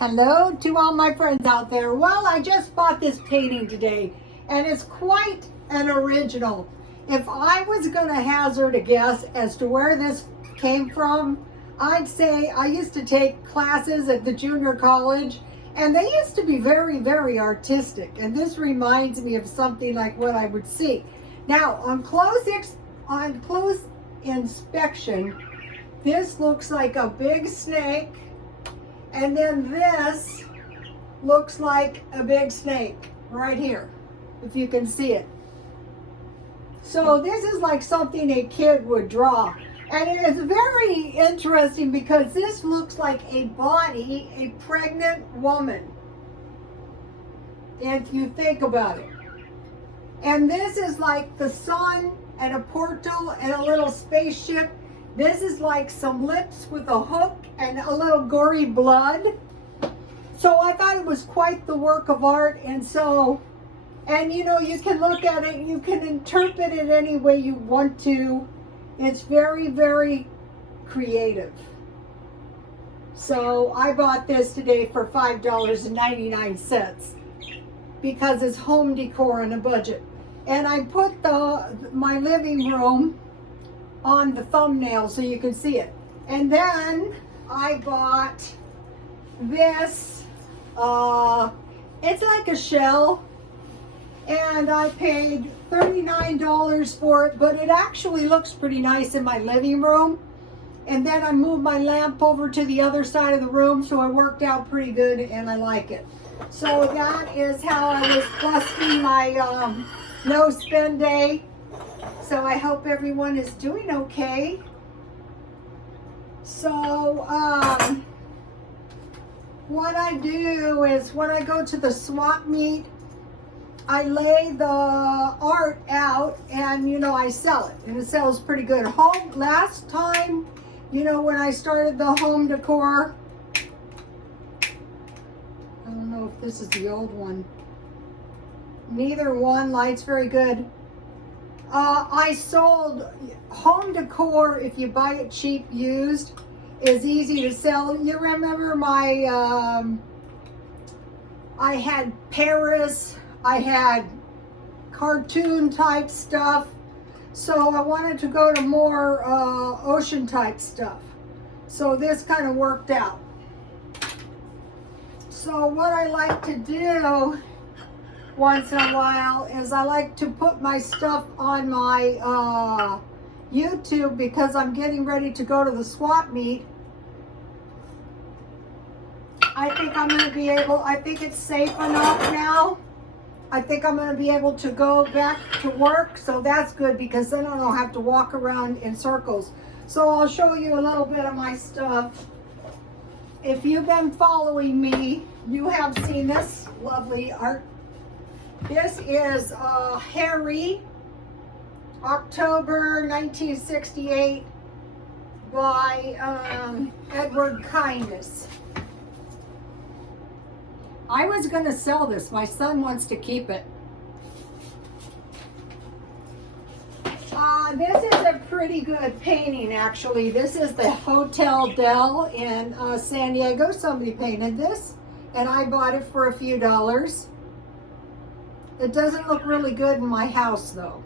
Hello to all my friends out there. Well, I just bought this painting today, and it's quite an original. If I was going to hazard a guess as to where this came from, I'd say I used to take classes at the junior college, and they used to be very, very artistic. And this reminds me of something like what I would see. Now, on close inspection, this looks like a big snake. And then this looks like a big snake right here, if you can see it. So this is like something a kid would draw. And it is very interesting because this looks like a body, a pregnant woman, if you think about it. And this is like the sun and a portal and a little spaceship. This is like some lips with a hook and a little gory blood. So I thought it was quite the work of art. And you know, you can look at it, you can interpret it any way you want to. It's very, very creative. So I bought this today for $5.99 because it's home decor on a budget. And I put my living room on the thumbnail so you can see it. And then I bought this, it's like a shell, and I paid $39 for it, but it actually looks pretty nice in my living room. And then I moved my lamp over to the other side of the room, so it worked out pretty good and I like it. So that is how I was busting my no spend day. So I hope everyone is doing okay. So what I do is when I go to the swap meet, I lay the art out and, you know, I sell it. And it sells pretty good. Last time, you know, when I started the home decor, I don't know if this is the old one. Neither one lights very good. I sold home decor, if you buy it cheap used, is easy to sell. You remember my, I had Paris, I had cartoon type stuff. So I wanted to go to more ocean type stuff. So this kind of worked out. So what I like to do once in a while is I like to put my stuff on my YouTube because I'm getting ready to go to the swap meet. I think I'm going to be able, I think it's safe enough now. I think I'm going to be able to go back to work, so that's good because then I don't have to walk around in circles. So I'll show you a little bit of my stuff. If you've been following me, you have seen this lovely art. This is Harry, October 1968 by Edward Kindness. I was going to sell this. My son wants to keep it. This is a pretty good painting, actually. This is the Hotel Del in San Diego. Somebody painted this, and I bought it for a few dollars. It doesn't look really good in my house, though.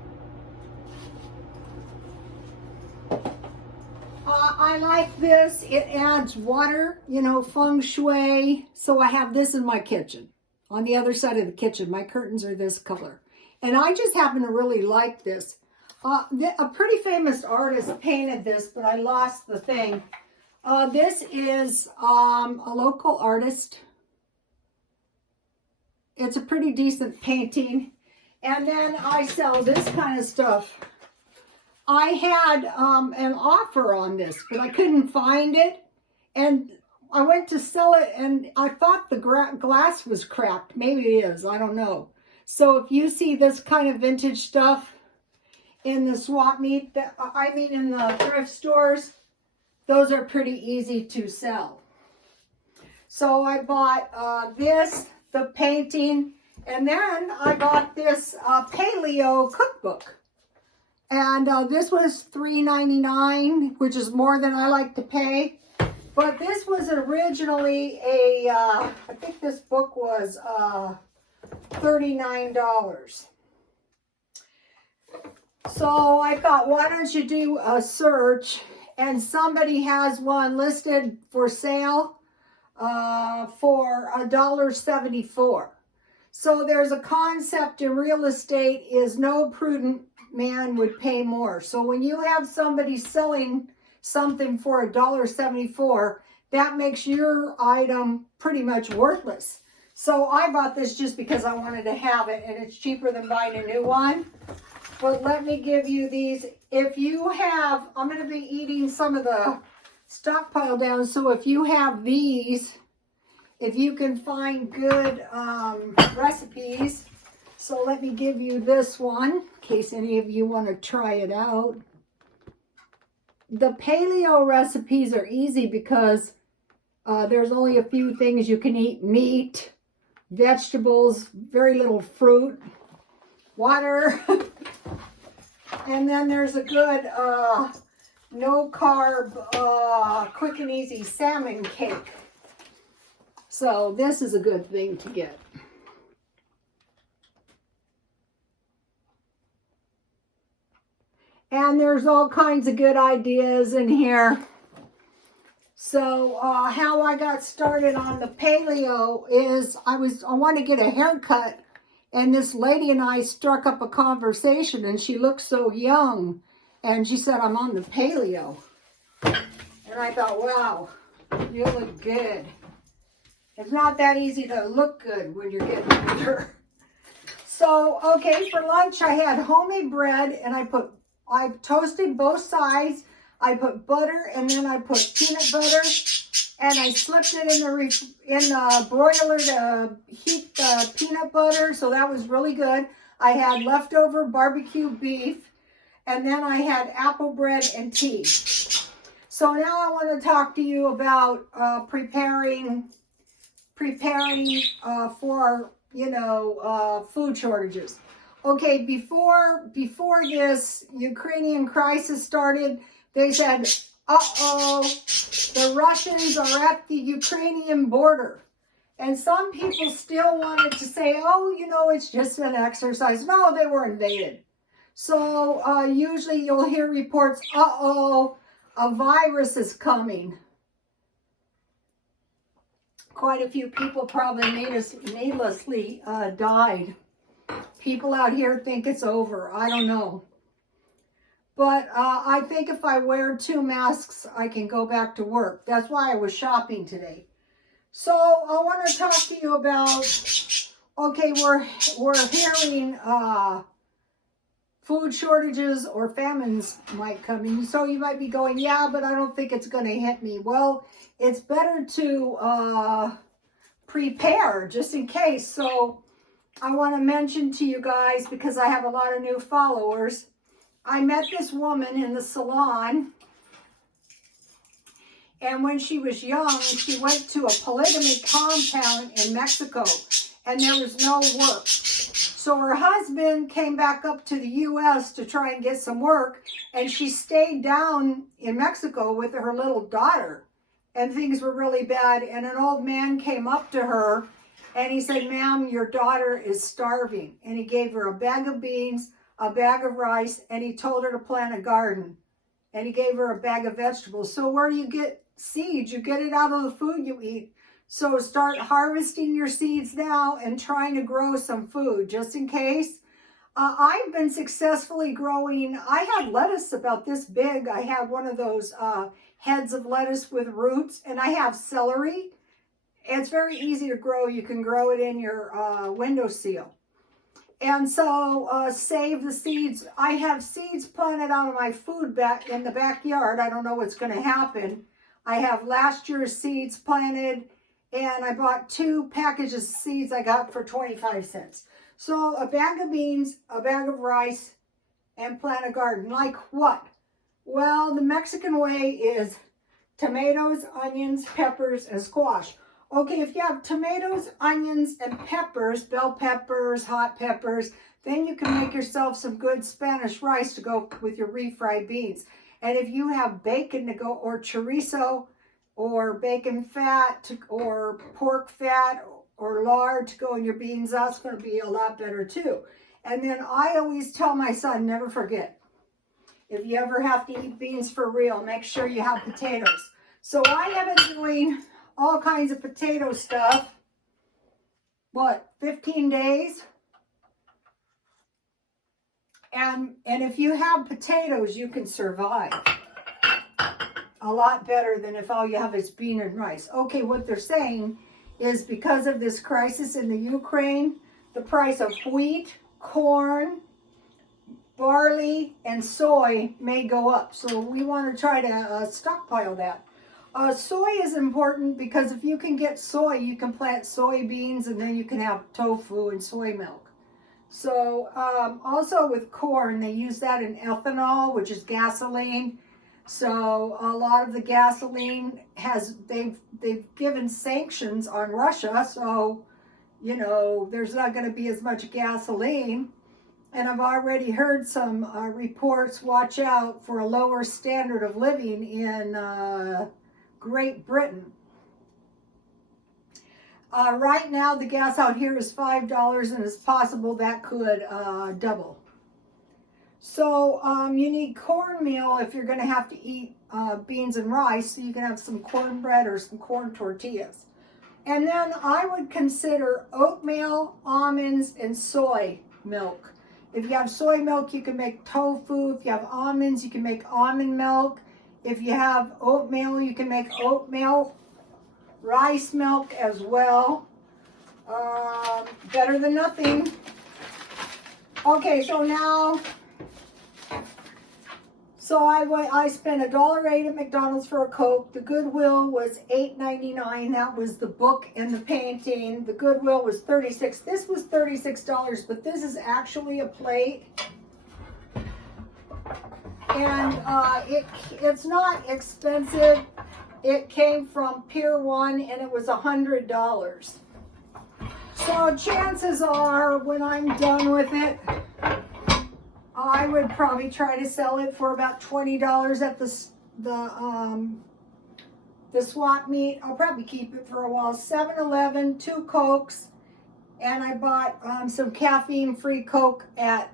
I like this. It adds water, you know, feng shui. So I have this in my kitchen. On the other side of the kitchen, my curtains are this color. And I just happen to really like this. A pretty famous artist painted this, but I lost the thing. This is a local artist. It's a pretty decent painting. And then I sell this kind of stuff. I had an offer on this, but I couldn't find it. And I went to sell it, and I thought the glass was cracked. Maybe it is. I don't know. So if you see this kind of vintage stuff in the swap meet, in the thrift stores, those are pretty easy to sell. So I bought this, the painting, and then I bought this Paleo cookbook. And this was $3.99, which is more than I like to pay. But this was originally a, I think this book was $39. So I thought, why don't you do a search, and somebody has one listed for sale for $1.74. So there's a concept in real estate is no prudent man would pay more. So when you have somebody selling something for $1.74, that makes your item pretty much worthless. So I bought this just because I wanted to have it, and it's cheaper than buying a new one. But let me give you these. If you have, I'm going to be eating some of the stockpile down, so if you have these, if you can find good recipes, so let me give you this one, in case any of you want to try it out. The paleo recipes are easy because there's only a few things you can eat: meat, vegetables, very little fruit, water. And then there's a good no carb, quick and easy salmon cake. So this is a good thing to get. And there's all kinds of good ideas in here. So how I got started on the paleo is I wanted to get a haircut, and this lady and I struck up a conversation, and she looked so young, and she said, I'm on the paleo. And I thought, wow, you look good. It's not that easy to look good when you're getting older. So, okay, for lunch I had homemade bread, and I toasted both sides. I put butter, and then I put peanut butter, and I slipped it in the broiler to heat the peanut butter, so that was really good. I had leftover barbecue beef, and then I had apple bread and tea. So now I want to talk to you about preparing for, food shortages. Okay, before this Ukrainian crisis started, they said, uh-oh, the Russians are at the Ukrainian border. And some people still wanted to say, oh, it's just an exercise. No, they were invaded. So usually you'll hear reports, uh-oh, a virus is coming. Quite a few people probably needlessly died. People out here think it's over. I don't know. But I think if I wear 2 masks, I can go back to work. That's why I was shopping today. So I want to talk to you about, okay, we're hearing food shortages or famines might come in. So you might be going, yeah, but I don't think it's going to hit me. Well, it's better to prepare just in case. So I want to mention to you guys, because I have a lot of new followers, I met this woman in the salon, and when she was young, she went to a polygamy compound in Mexico, and there was no work. So her husband came back up to the U.S. to try and get some work, and she stayed down in Mexico with her little daughter, and things were really bad. And an old man came up to her, and he said, ma'am, your daughter is starving. And he gave her a bag of beans, a bag of rice, and he told her to plant a garden. And he gave her a bag of vegetables. So where do you get seeds? You get it out of the food you eat. So start harvesting your seeds now and trying to grow some food just in case. I've been successfully growing. I have lettuce about this big. I have one of those heads of lettuce with roots, and I have celery. It's very easy to grow. You can grow it in your windowsill. And so save the seeds. I have seeds planted out of my food in the backyard. I don't know what's going to happen. I have last year's seeds planted, and I bought 2 packages of seeds I got for 25 cents. So a bag of beans, a bag of rice, and plant a garden. Like what? Well, the Mexican way is tomatoes, onions, peppers, and squash. Okay, if you have tomatoes, onions, and peppers, bell peppers, hot peppers, then you can make yourself some good Spanish rice to go with your refried beans. And if you have bacon to go, or chorizo, or bacon fat or pork fat or lard to go in your beans. That's going to be a lot better too. And then I always tell my son, never forget, if you ever have to eat beans for real, make sure you have potatoes. So I have been doing all kinds of potato stuff. What, 15 days? And if you have potatoes, you can survive a lot better than if all you have is bean and rice. Okay, what they're saying is because of this crisis in the Ukraine, the price of wheat, corn, barley, and soy may go up. So we want to try to stockpile that. Soy is important because if you can get soy, you can plant soybeans and then you can have tofu and soy milk. So also with corn, they use that in ethanol, which is gasoline. So a lot of the gasoline they've given sanctions on Russia. So, you know, there's not going to be as much gasoline. And I've already heard some reports, watch out for a lower standard of living in Great Britain. Right now, the gas out here is $5, and it's possible that could double. So you need cornmeal if you're going to have to eat beans and rice, so you can have some cornbread or some corn tortillas. And then I would consider oatmeal, almonds, and soy milk. If you have soy milk, you can make tofu. If you have almonds, you can make almond milk. If you have oatmeal, you can make oatmeal. Rice milk as well. Better than nothing. Okay, so now, I spent $1.08 at McDonald's for a Coke. The Goodwill was $8.99. That was the book and the painting. The Goodwill was $36. This was $36, but this is actually a plate. And it's not expensive. It came from Pier 1 and it was $100. So chances are when I'm done with it, I would probably try to sell it for about $20 at the swap meet. I'll probably keep it for a while. 7-Eleven, 2 Cokes, and I bought some caffeine-free Coke at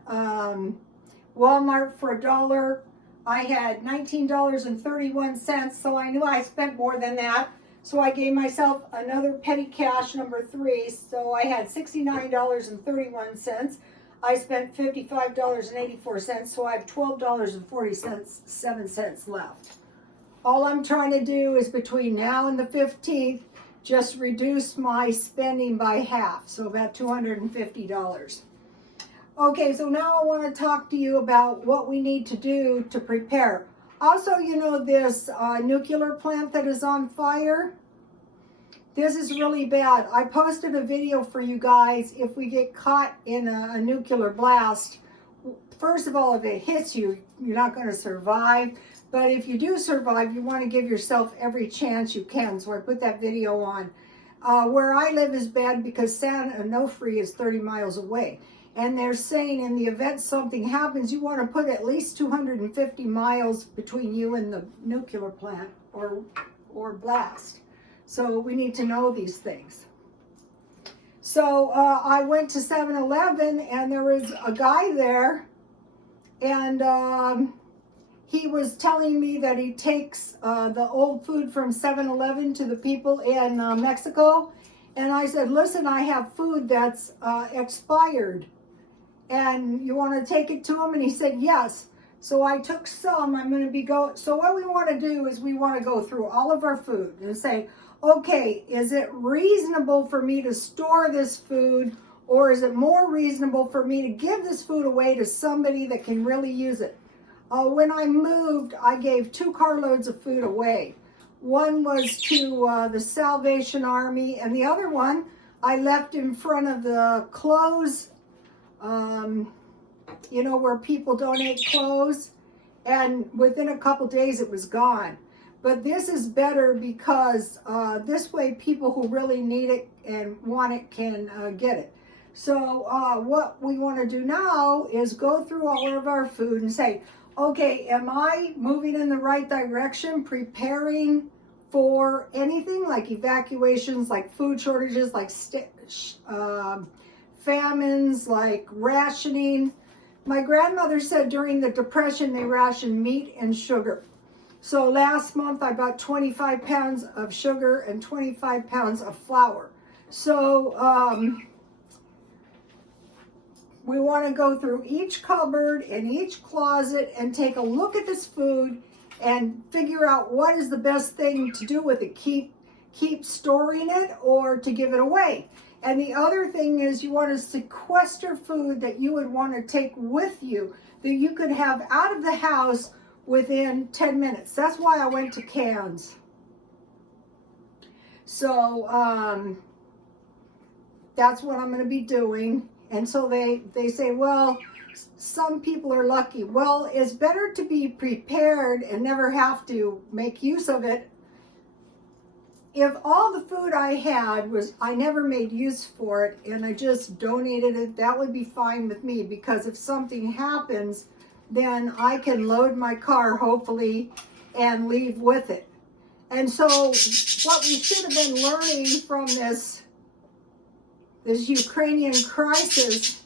Walmart for $1. I had $19.31, so I knew I spent more than that. So I gave myself another petty cash, number 3. So I had $69.31. I spent $55.84, so I have $12.47 left. All I'm trying to do is between now and the 15th, just reduce my spending by half, so about $250. Okay, so now I want to talk to you about what we need to do to prepare. Also, you know, this nuclear plant that is on fire, this is really bad. I posted a video for you guys. If we get caught in a nuclear blast, first of all, if it hits you, you're not going to survive. But if you do survive, you want to give yourself every chance you can. So I put that video on. Where I live is bad because San Onofre is 30 miles away. And they're saying in the event something happens, you want to put at least 250 miles between you and the nuclear plant or blast. So we need to know these things. So I went to 7-Eleven and there was a guy there, and he was telling me that he takes the old food from 7-Eleven to the people in Mexico. And I said, listen, I have food that's expired. And you want to take it to him? And he said, yes. So I took some. I'm going to be So what we want to do is we want to go through all of our food and say, okay, is it reasonable for me to store this food, or is it more reasonable for me to give this food away to somebody that can really use it? When I moved, I gave 2 carloads of food away. One was to the Salvation Army, and the other one I left in front of the clothes, you know, where people donate clothes, and within a couple days it was gone. But this is better because this way people who really need it and want it can get it. So what we want to do now is go through all of our food and say, okay, am I moving in the right direction, preparing for anything like evacuations, like food shortages, like famines, like rationing. My grandmother said during the Depression they rationed meat and sugar. So last month I bought 25 pounds of sugar and 25 pounds of flour. So we want to go through each cupboard and each closet and take a look at this food and figure out what is the best thing to do with it. Keep storing it or to give it away. And the other thing is you want to sequester food that you would want to take with you, that you could have out of the house within 10 minutes. That's why I went to cans. So that's what I'm going to be doing. And so they say, well, some people are lucky. Well, it's better to be prepared and never have to make use of it. If all the food I had was, I never made use for it and I just donated it, that would be fine with me, because if something happens, then I can load my car, hopefully, and leave with it. And so what we should have been learning from this Ukrainian crisis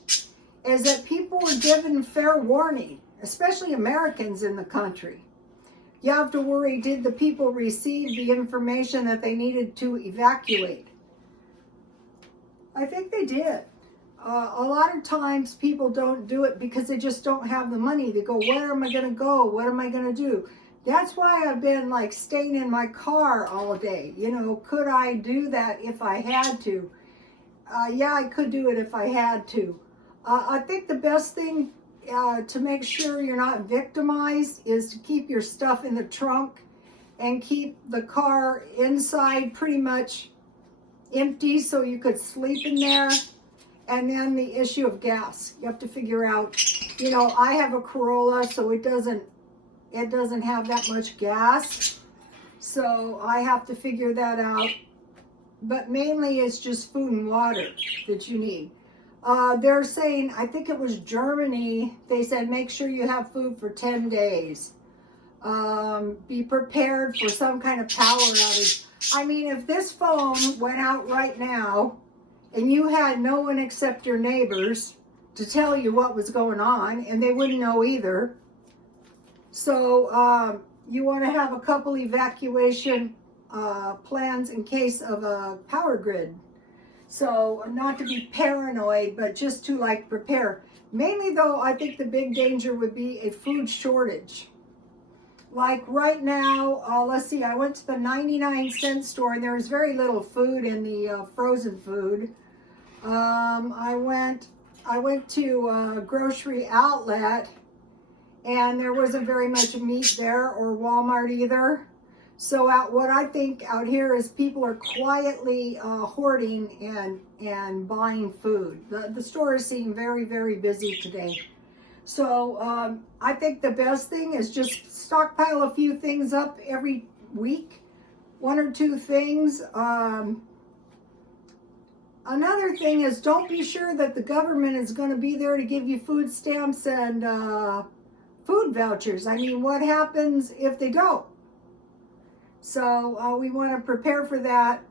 is that people were given fair warning, especially Americans in the country. You have to worry, did the people receive the information that they needed to evacuate? I think they did. A lot of times people don't do it because they just don't have the money. They go, where am I going to go? What am I going to do? That's why I've been like staying in my car all day. You know, could I do that if I had to? Yeah, I could do it if I had to. I think the best thing to make sure you're not victimized is to keep your stuff in the trunk and keep the car inside pretty much empty so you could sleep in there. And then the issue of gas, you have to figure out, you know, I have a Corolla, so it doesn't have that much gas. So I have to figure that out. But mainly it's just food and water that you need. They're saying, I think it was Germany, they said make sure you have food for 10 days. Be prepared for some kind of power outage. I mean, if this phone went out right now and you had no one except your neighbors to tell you what was going on, and they wouldn't know either. So you want to have a couple evacuation plans in case of a power grid. So not to be paranoid, but just to like prepare. Mainly though, I think the big danger would be a food shortage. Like right now, let's see, I went to the 99-cent store and there was very little food in the frozen food. I went to a grocery outlet and there wasn't very much meat there, or Walmart either. So what I think out here is people are quietly hoarding and buying food. The stores seem very, very busy today. So I think the best thing is just stockpile a few things up every week, 1 or 2 things. Another thing is, don't be sure that the government is going to be there to give you food stamps and food vouchers. I mean, what happens if they don't? So we want to prepare for that.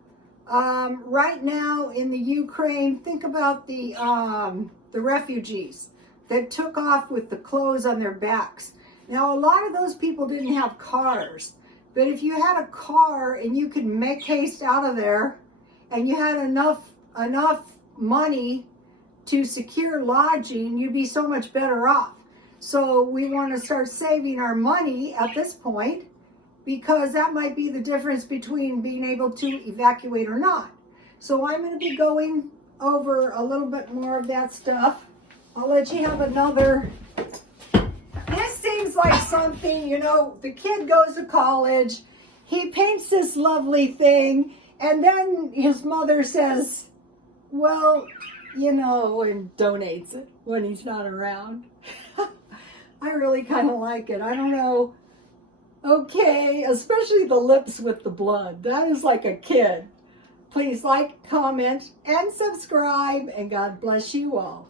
Right now in the Ukraine, think about the refugees that took off with the clothes on their backs. Now, a lot of those people didn't have cars, but if you had a car and you could make haste out of there, and you had enough money to secure lodging, you'd be so much better off. So we want to start saving our money at this point, because that might be the difference between being able to evacuate or not. So I'm going to be going over a little bit more of that stuff. I'll let you have another. This seems like something, you know, the kid goes to college, he paints this lovely thing, and then his mother says, well, you know, and donates it when he's not around. I really kind of like it. I don't know. Okay, especially the lips with the blood. That is like a kid. Please like, comment, and subscribe, and God bless you all.